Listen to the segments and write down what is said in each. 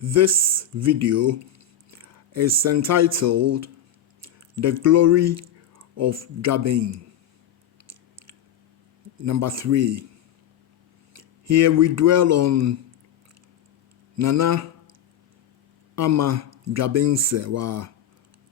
This video is entitled The Glory of Juaben. Number 3. Here we dwell on Nana Ama Juaben Serwaa,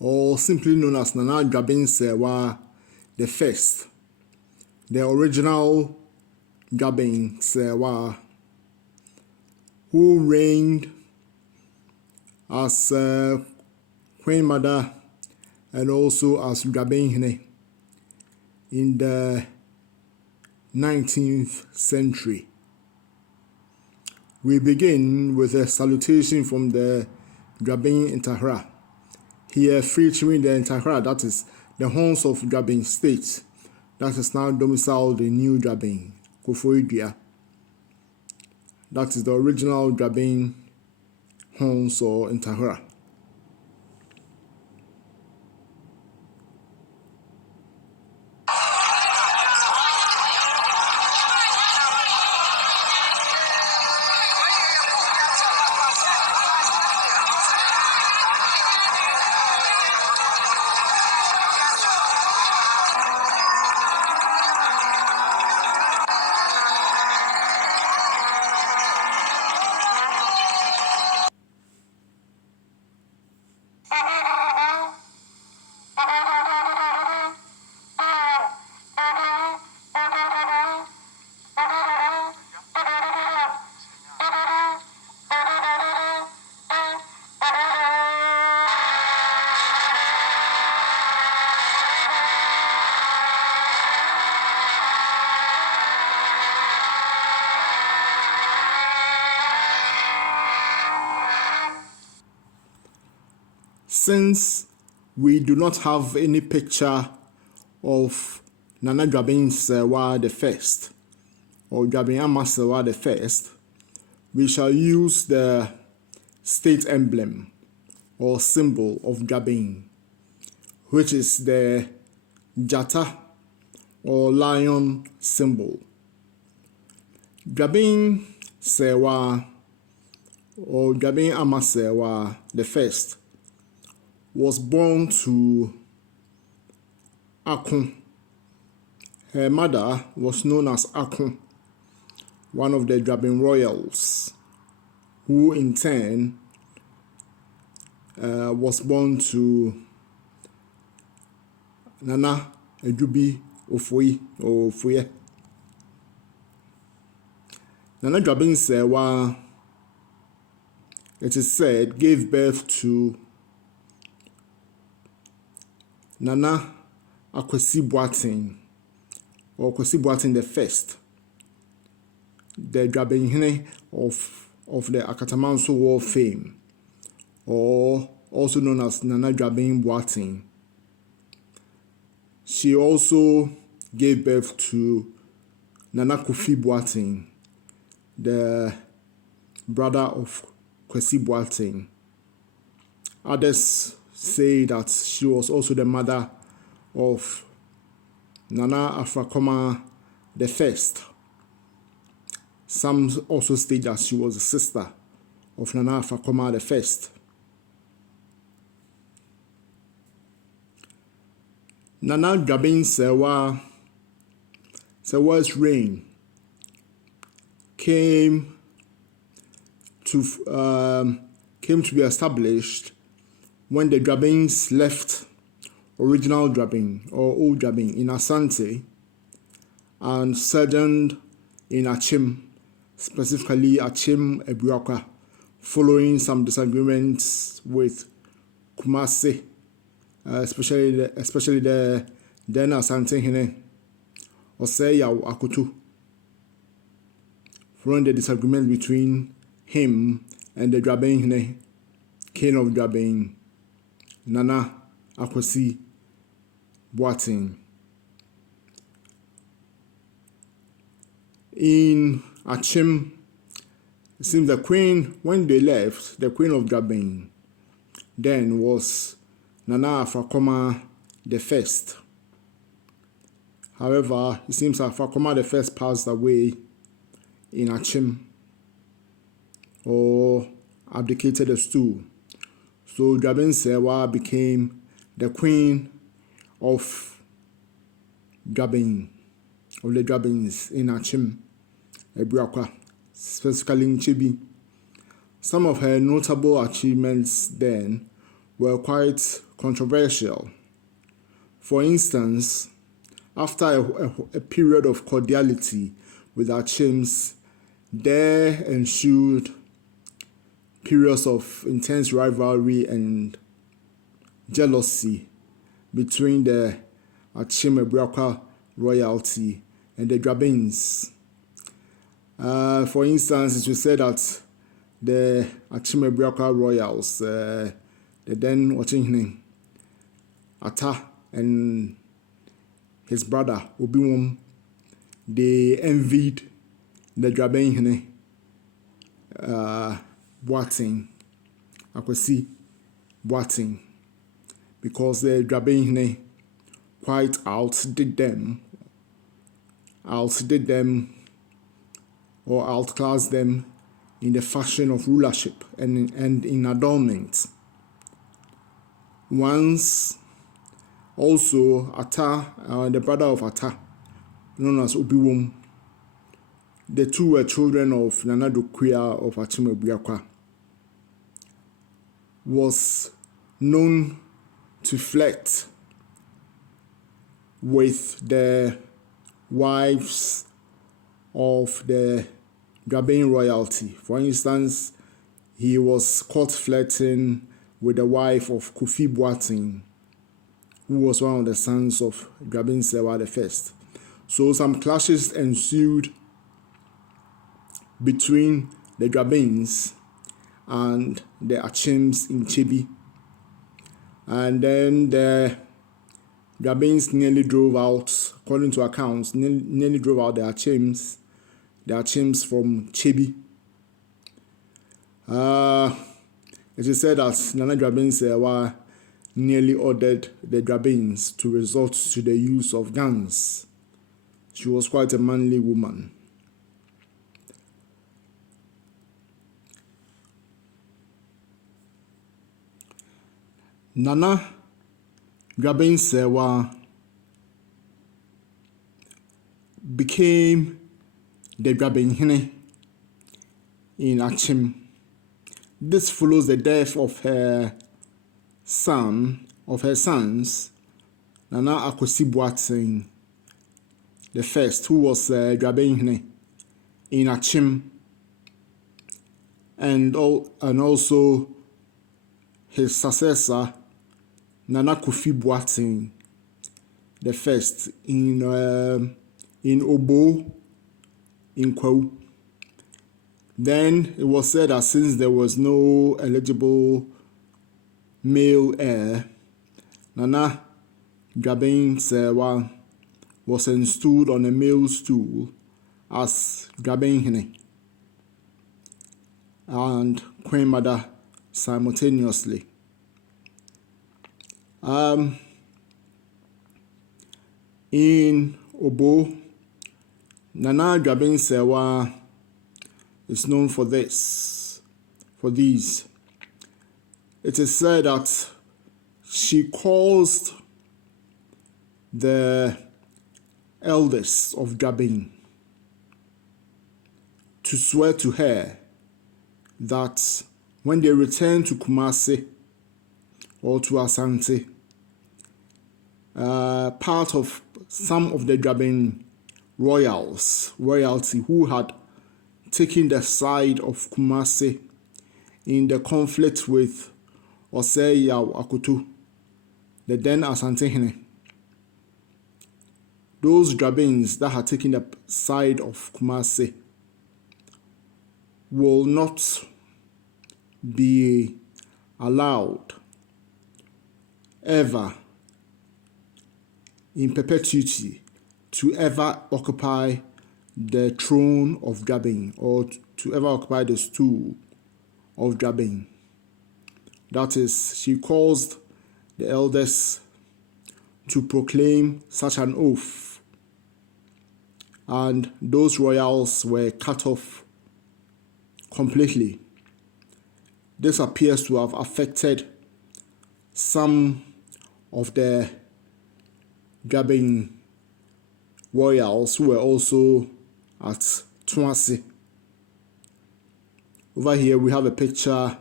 or simply known as Nana Juaben Serwaa the First, the original Juaben Serwaa, who reigned as Queen Mother and also as JUABENHENE in the 19th century. We begin with a salutation from the Juaben Intahra, here featuring the Intahra, that is the horns of Juaben State, that is now domiciled in New Juaben, Koforidua. That is the original Juaben horns or Intahra. Since we do not have any picture of Nana Juaben Serwaa the First or JUABENHEMAA Serwaa the First, we shall use the state emblem or symbol of Juaben, which is the Jata or lion symbol. Juaben Serwaa or JUABENHEMAA Serwaa the First was born to Akon. Her mother was known as Akon, one of the Juaben royals, who in turn was born to Nana Ajubi Ofoi or Ofoye. Nana Juaben Serwaa, it is said, gave birth to Nana Akwesi Boateng or Kwesi Boateng the First, the JUABENHENE of the Akatamanso War fame, or also known as Nana Juaben Boateng. She also gave birth to Nana Kofi Boateng, the brother of Kwesi Boateng. Others say that she was also the mother of Nana Afrakoma the First. Some also state that she was a sister of Nana Afrakoma the First. Nana Juaben Serwaa's reign came to be established when the Juabens left original Juaben or old Juaben in Asante and sojourned in Achim, specifically Achim Ebuakwa, following some disagreements with Kumasi, especially the then Asante Hene Oseyaw Akoto, following the disagreement between him and the JUABENHENE, king of Juaben, Nana Akwesi Boateng. In Achim, it seems the queen, when they left, the queen of Juaben then was Nana Afrakoma the First. However, it seems Afrakoma the First passed away in Achim, or abdicated the stool. So Juaben Serwaa became the queen of Juaben, of the Juabens in Achim, Ebuakwa, specifically in Chibi. Some of her notable achievements then were quite controversial. For instance, after a period of cordiality with Achims, there ensued periods of intense rivalry and jealousy between the Achim Ebuakwa royalty and the Juabens. For instance, it was said that the Achim Ebuakwa royals, the then JUABENHENE Ata and his brother Obiwom, they envied the JUABENHENE Boateng, Akwasi Boateng, because the JUABENHENE quite outdid them or outclassed them in the fashion of rulership and in adornment. Once, also, Ata, the brother of Ata, known as Obiwom, the two were children of Nana Dokuya of Achim Ebuakwa, was known to flirt with the wives of the Juaben royalty. For instance, he was caught flirting with the wife of Kofi Boateng, who was one of the sons of Juaben Serwaa I. So some clashes ensued between the Juabens and the Achims in Chibi. And then the Juabens nearly drove out, according to accounts, nearly drove out the Achims from Chibi. It is said that Nana Juaben Serwaa nearly ordered the Juabens to resort to the use of guns. She was quite a manly woman. Nana Juaben Serwaa became the JUABENHENE in Achim. This follows the death of her sons, Nana Akwasi Boateng the first, who was JUABENHENE in Achim, and also his successor, Nana Kofi Boateng the first in Obo, in Kwau. Then it was said that since there was no eligible male heir, Nana Juaben Serwaa was installed on a male stool as JUABENHENE and Queen Mother simultaneously. In Obo, Nana Juaben Serwaa is known for these. It is said that she caused the elders of Juaben to swear to her that when they return to Kumasi or to Asante, part of some of the Juaben royalty who had taken the side of Kumasi in the conflict with Osei Akoto, the then Asante, those Juabens that had taken the side of Kumasi will not be allowed ever in perpetuity to ever occupy the throne of Juaben or to ever occupy the stool of Juaben. That is, she caused the elders to proclaim such an oath, and those royals were cut off completely. this appears to have affected some of the Juaben royals who were also at Twase. Over here we have a picture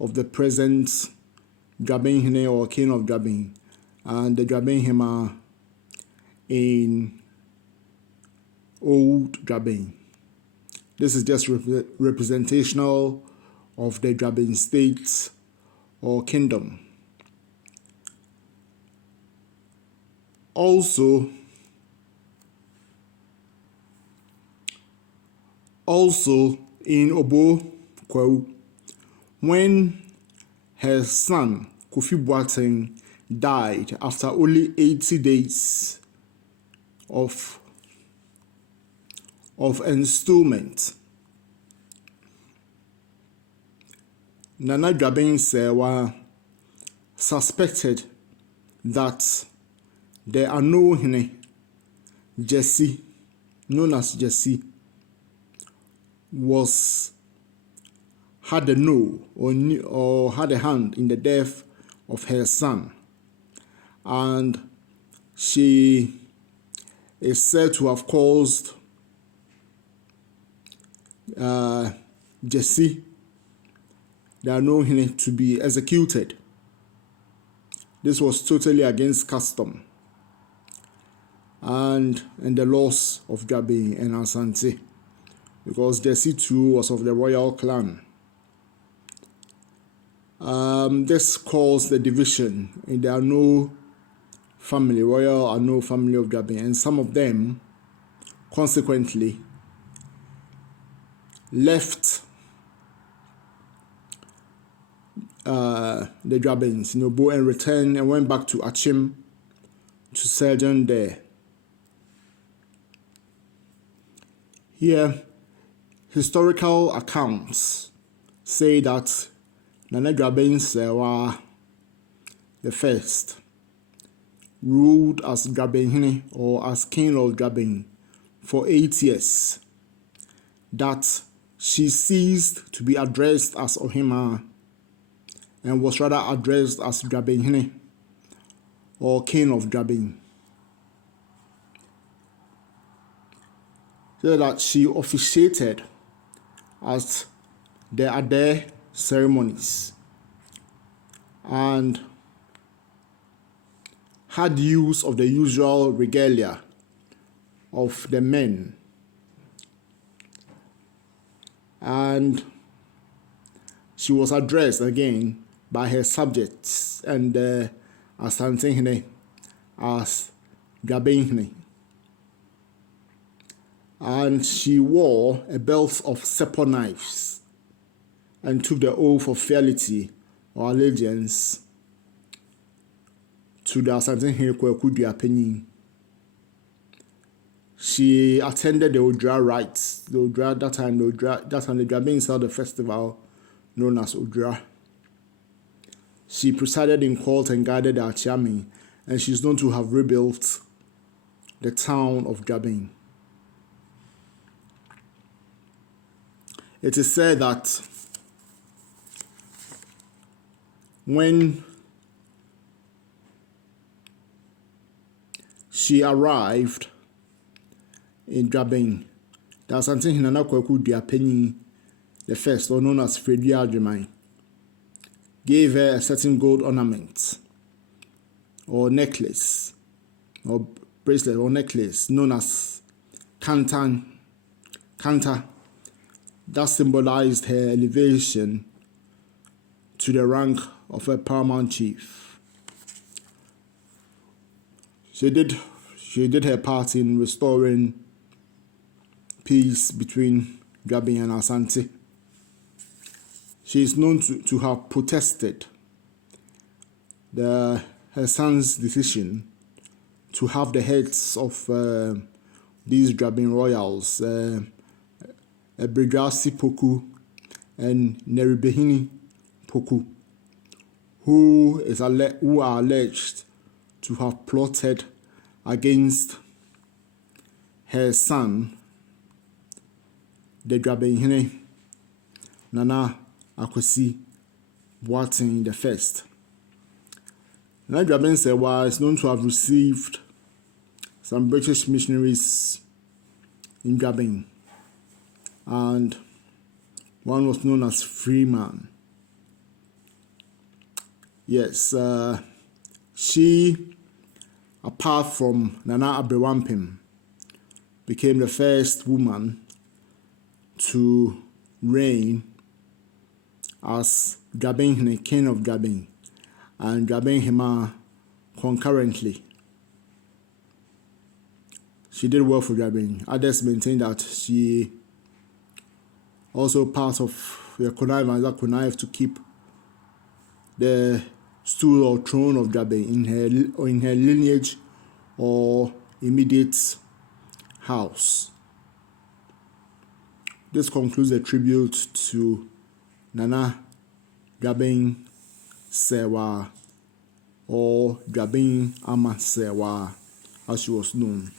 of the present JUABENHENE or king of Juaben and the JUABENHEMAA in old Juaben. This is just representational of the Juaben state or kingdom. Also in Obo Kwau, when her son Kofi Boateng died after only 80 days of installment, Nana Juaben Serwaa suspected that the Anohene Jesse, known as Jesse, had a know or had a hand in the death of her son, and she is said to have caused Jesse, the Anohene, to be executed. This was totally against custom and the laws of Juaben and Asante, because Jesse too was of the royal clan. This caused the division in the Ano family, royal Ano family of Juaben, and some of them consequently left the Juabens in Obo and returned and went back to Achim to sojourn there. Here, historical accounts say that Nana Juaben Serwaa the first ruled as JUABENHENE or as king of Juaben for 8 years, that she ceased to be addressed as Ohima and was rather addressed as JUABENHENE or king of Juaben. So that she officiated at the Ade ceremonies and had use of the usual regalia of the men, and she was addressed again by her subjects and Asante as JUABENHENE. And she wore a belt of separ knives and took the oath of fealty or allegiance to the Asante Kwaku. She attended the Odra rites. That time the Juabens held a festival known as Odra. She presided in court and guided the Achiami, and she's known to have rebuilt the town of Juaben. It is said that when she arrived in Juaben, the Asante Hinana Kwaku Duapenyi the first, or known as Fredi Adjumai, gave her a certain gold ornament or necklace or bracelet or necklace known as Kanta, that symbolized her elevation to the rank of a paramount chief. She did her part in restoring peace between Juaben and Asante. She is known to have protested her son's decision to have the heads of these Juaben royals, Ebrigasi Poku and Neribehini Poku, who are alleged to have plotted against her son, the JUABENHENE Nana Akwesi Boateng the First. Nana Juaben Serwaa is known to have received some British missionaries in Juaben, and one was known as Freeman. Yes, she, apart from Nana Abewampim, became the first woman to reign as JUABENHENE, King of Juaben, and JUABENHEMAA concurrently. She did well for Juaben. Others maintain that she also part of the connivance that connived to keep the stool or throne of Juaben in her lineage or immediate house. This concludes the tribute to Nana Juaben Serwaa, or JUABENHEMAA Serwaa, as she was known.